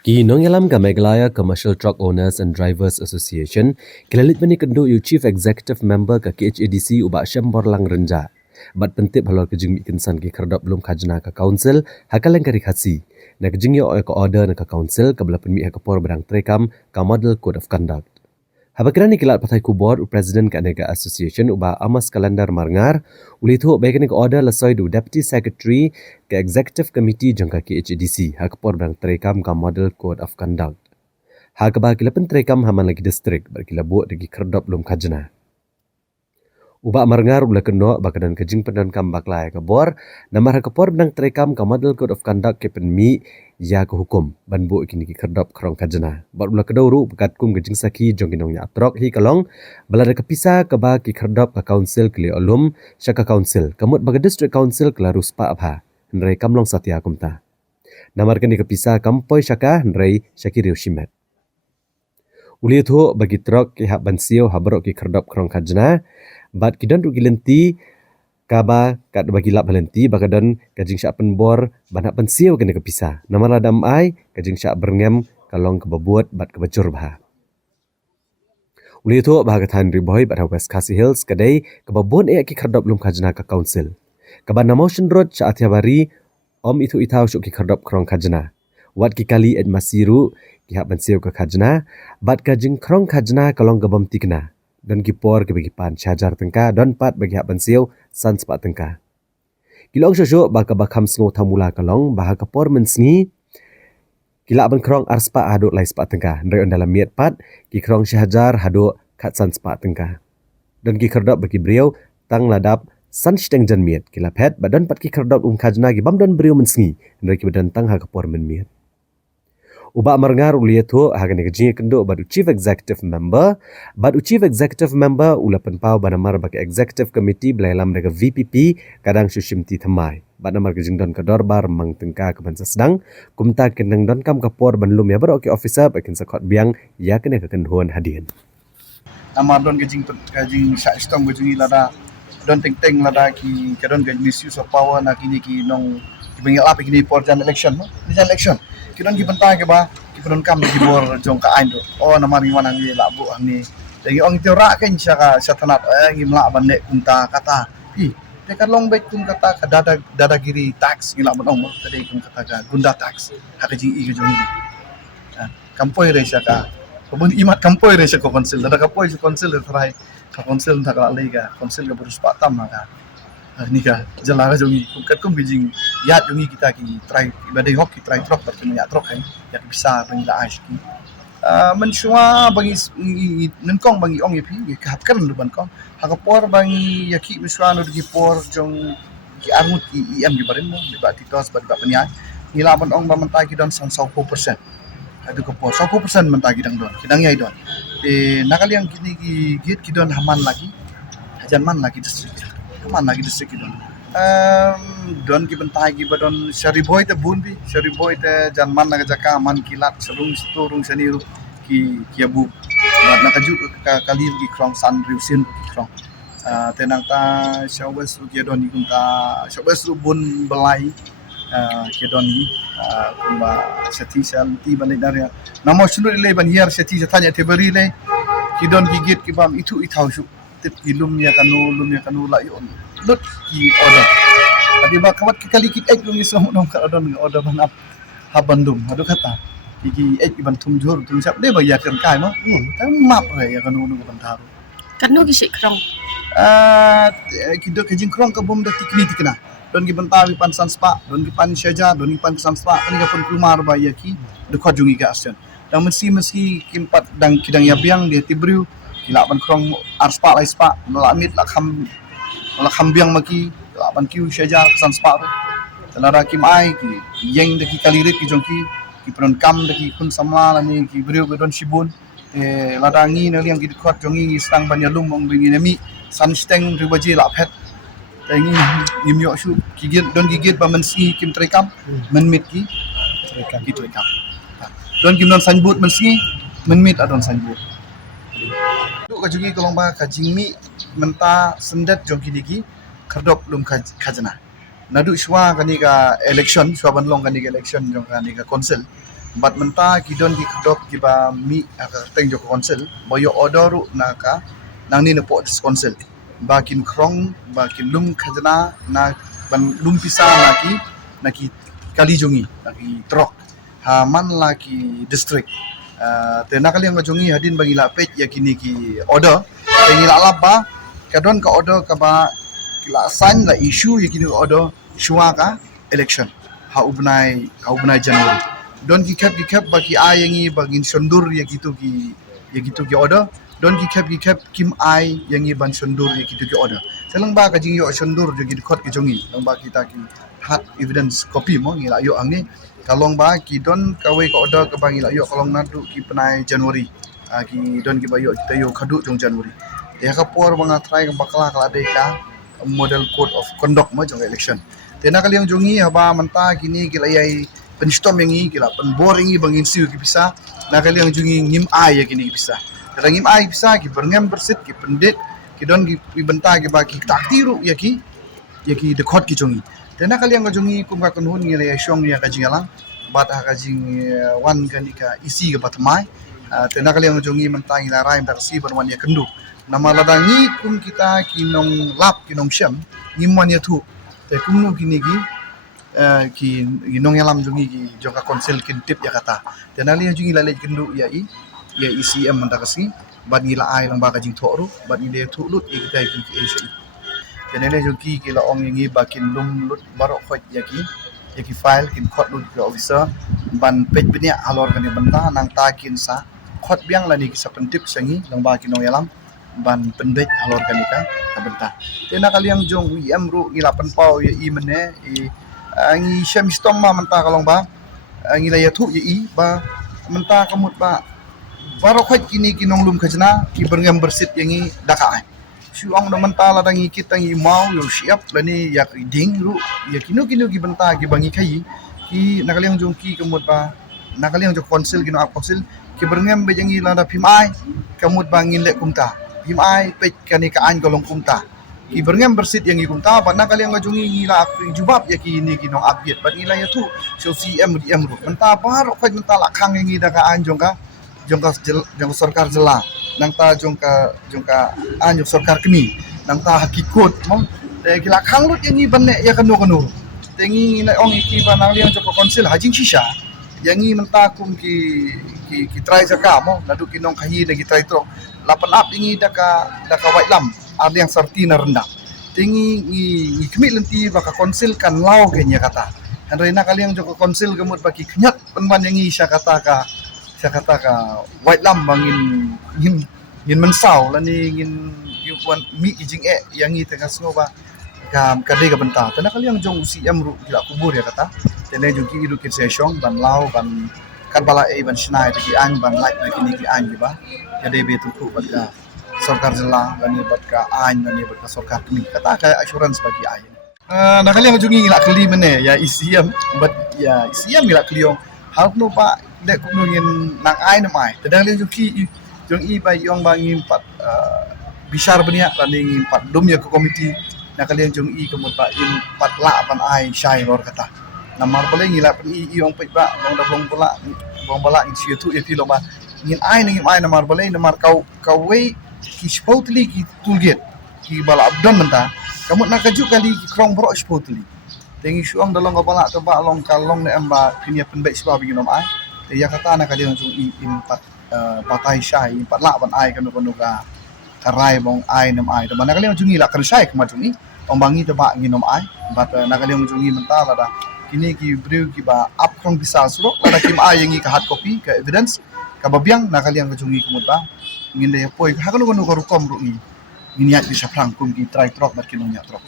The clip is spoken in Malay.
Kinong yalam ka Meghalaya Commercial Truck Owners and Drivers Association, kilalit mani kendo yu Chief Executive Member ka KHADC ubak Syambor Lang Renja. Bat pentip halor kejing mikinsan ki kerdap belum kajna ka council, hakalang kari khasi. Na kejing yo ka order na ka council kabla penmi hakapor bedang trekam ka model code of conduct. Habakirani kilat patai kubor President ka nega association uba Amas Kalendar Marngar, ulitho baikani ka order lasoi du Deputy Secretary ke Executive Committee jangka KHADC hakapor bedang trekam ka model code of conduct. Hakaba kilapan trekam haman lagi distrik berkila buat dagi kerdap belum kajna. Ubak Marngar ula keno bakadan kejing penan kam baklai ka bor namar hakapor bedang trekam ka model code of conduct ke penmi ya ke hukum ban bu kini ki kerdap krong kajna. Bat ula kedawru bekat kum kejing saki jong kinong nya atrok hi kalong balada kepisa ke ba ki kerdap ka council kli alum syaka council kamut baga district council kla ruspa abha nrai kamlong satya kumta. Namar kini kepisa kampoi syaka nrai syakiriu shimet. Uli itu bagi truk ki hak bansio habrok ki kerdap krong kajna bat kidan ru gilenti kaba kat bagi lap halenti bakadan kajing syak penbor ban hak bansio kena kepisa namara dam ai kajing syak berngem kalong kebabuat bat kebacur bah. Uli itu bah katan riboy bat West Khasi Hills kadai kebabon ki kerdap belum kajna ka council. Kaban na Motion Road syak atiabari om itu itau syuk ki kerdap krong kajna. Wat ki kali ed masiru ki hak bansio ka kajna bat kajing krong kajna kalong gabam tikna dan ki por ke bagi pan syajar tengka dan pat bagi hak bansio san sepat tengka. Kilong syuk baka bakam sengo tamula kalong bah ka por mensengi kila ban krong arspa hadu lai sepat tengka ndai on dalam miat pat ki krong syajar hadu kat san sepat tengka. Dan ki kerdap bagi beliau tang ladap san steng jan miat kila pet badan pat ki kerdap kajna ki bam dan beliau mensengi ndai ki badan tang ha ka por men miat. Ubak Marngar uliat tu hagan kejing kendo badu Chief Executive Member, badu Chief Executive Member ula penpau banamar bagi Executive Committee belailam daga VPP kadang sushimti thamai. Banamar kejing don kedorbar mang tengka ke bansa sedang, kumta kenang don kam kapor banlum ya baroki officer bakin sakot biang ya kena kekenhuan hadian. Amar don kejing syak istong kejing lada don teng lada ki kadon ke misuse of power na kini ki nong ki bengel apa kini por jan election no jan election kidon ki bentang ke ba ki penon kam ki bor jong ka ain do oh nama ri mana ni labu ni dagi ong teora kan syaka satanat ngi mla ban nek kunta kata pi tekan long bet kun kata ka dada giri tax ngi la bon tadi kun kata ka gunda tax ha kejing i ke jong ni kampoi re syaka Kebun imat kampoi re syaka konsil dada kampoi sy konsil terai ka konsil tak la liga konsil ka berus patam maka ni ka jalara jongi kat kum bijing yat jongi kita ki try ibadai hoki try trok per kena trok kan ya bisa bang la aish ki mensua bagi nenkong bagi ong yepi ka hatkan du ban kong hakapor bagi yaki mensua no di por jong ki armut im di barin mo di bati tos bat penya ngila ban ong ba mentai ki don 100% adu ko por 100% mentai ki dang don kidang yai don nakali yang kini git ki don haman lagi hajanman lagi distrik kaman lagi distrik don don ki bentai ki badon syariboy te bunbi syariboy te janman naga jaka man kilat serung turung seniru ki abu bat nakaju ka kali ki krong san riusin ki krong tenang ta syawes ki don ni kunta syawes bun belai ki don ni kumba seti santi banidar namo sunur le ban hier seti tanya teberi le ki don gigit ki bam itu itau su tip ilum ya kanu la yon lut ki order adi ba kawat ki kali ki ek lungi som dong ka order ban ap habandum adu kata ki ek ban tum jor tum sap de ba ya kan kai mo tang map re ya kanu ban taru kanu ki sik krong ki do ke jing krong ka bom da tikni tikna don ki bantawi pan sanspa don ki pan syaja don ki pan sanspa kan ka pun kumar ba ya ki de khot jungi ka asen dan meski kimpat dang kidang ya biang dia tibriu kila ban krong arspa lai spa lamit la kham biang maki la ban kiu syaja san spa telara kim ai ki yeng de ki kalirit ki jongki ki pron kam de ki kun samla la ni ki briu don shibun ladangi ne liang ki khot jongi stang ban yalum mong bingi nemi san steng ribaji la phet tengi nimyo shu ki don gigit ba mensi kim trekam menmit ki trekam don kim non sanbut mensi menmit adon sanbut du ka jungi kolong ba ka jingmi menta sendet jongki digi kerdop lum khajana nadu shwa kani ka election shwa ban long kani ka election jong kani ka council Bat menta kidon ki kedop ki ba mi teng jo konsel boyo order ru na ka nang ni nepo konsel ba kin krong ba kin lum khajna na ban lum pisa na ki kali jungi na ki trok ha man la ki district te na kali ang jungi hadin bagi la page ya kini ki order tengi la laba kadon ka order ka ba kila sign la issue ya kini order shua ka election ha ubnai Januari don ki kep bagi ai yangi bagi sundur ya gitu ki order don ki kep kim ai yangi ban sundur ya gitu ki order selang ba ka jing yo sundur jo gitu kot ki jongi lang ba kita ki hard evidence copy mo ngila yo ang ni kalong ba ki don kawe ka order ka bang ngila yo kalong nadu ki penai Januari ki don ki bayo kita yo khadu jong Januari ya ka por mga try ka bakla kala de ka model code of conduct mo jong election tena kali yang jongi haba menta kini kila yai penstom yang kila pen boring bangin siu ki bisa na kali yang jungi ngim ai ya kini ki bisa kada ngim ai bisa ki berngam bersit ki pendet ki don ki benta ki baki taktiru ya ki dekot ki jongi tena kali yang jongi kum ka kunhun ngile ya syong ya ka jingalang bat ha ka jing wan kan ka isi ka batmai tena kali yang jongi menta ngila rai dak si ban wan ya kendu nama ladangi kum kita kinong lap kinong syam ngimwan ya tu te kumnu kini ki nong yalam jungi ki joka konsel kin tip ya kata tenali yang jungi lale kendu ya ICM mandakasi bad ngila ai lang baka jing thoru bad ngile thu lut kita ki Asia tenali jungi ki la ong yangi bakin lum lut barok khot ya ki file kin khot lut ke officer ban page benya alor kan benta nang takin sa khot biang lani ki sa pentip sangi lang baki nong yalam ban pendek alor kanika kabenta tena kali yang jong ru ngilapan pau ya mene ngi syam stom ma menta kalong ba ngi la yatu ba menta kamut ba baro khot kini kinong lum khajna ki berngam bersit yangi daka suang no menta la dangi kita ngi mau yo siap lani ya ding ru ya kinu ki benta ki bangi kai ki nakali yang jong ki kamut ba nakali yang jong konsil kino ap konsil ki berngam be yangi la da phimai kamut bangin le kumta himai pej kani ka an golong kumta ki berngam bersit yang kumta ba na kali yang ngajungi ngila jubab ya ki ni kinong update ba ngila ya tu so CM ru menta bar ko menta la khang yang ida ka an jong sarkar jela nang ta jong ka an jong sarkar kini nang ta hakikot mo te kila khang lut yang banne ya kanu tengi na ong ki ba nang liang jong konsil hajing shisha yang menta kum ki try jaka mo nadu kinong kahi na ki try tro lapan up ingi daka white lam ada yang sartina rendah tingi i kemit lenti baka konsil kan lau kenya kata handrena kali yang joko konsil kemut baki kenyat penban yang i syakata ka white lam bangin ngin mensau lani ngin yuan mi kijing yang i tengah sngoba kam kade ka benta tena kali yang jong UCM ru gila kubur ya kata tena jong ki idu kin sesong ban lau ban kan bala ban snai ki an ban like kini ki an ba jadi betul tu pada sarkar jela gani batka an gani batka sarkar kini kata kayak assurance bagi ai nak kali yang jungi ngila keli mene ya ICM but ya ICM ngila keli yang hal no pa dek kuno ngin nang ai namai tedang li jungi jong i ba yong bangin pat bisar benia landing pat dum ya ke komiti nak kali yang jungi kemut ba in pat la pan ai syai lor kata namar boleh ngila pen i yong pe ba long da bong bala in situ ya ti lo ba ngin ai namar balai namar kau wei ki supposedly ki tulget ki bala abdon menta kamu nak kaju kali ki krong bro supposedly tengi suang dalam kepala to ba long kalong ne amba kinia penbaik sebab biginom ai ya kata nak kali langsung impat patai syai impat la ban ai kanu ka karai bong ai nam ai to mana kali langsung ngila kan syai kemajungi ombangi to ba nginom ai bat nak kali langsung menta lada kini ki brew ki ba up krong bisa surok lada kim ai yang ka hard copy ka evidence kababiang nakali yang kejungi kemuta ngin le poi ha kanu ka rukom ru ni niat bisa prang kum ki try trok mat kinong nya trok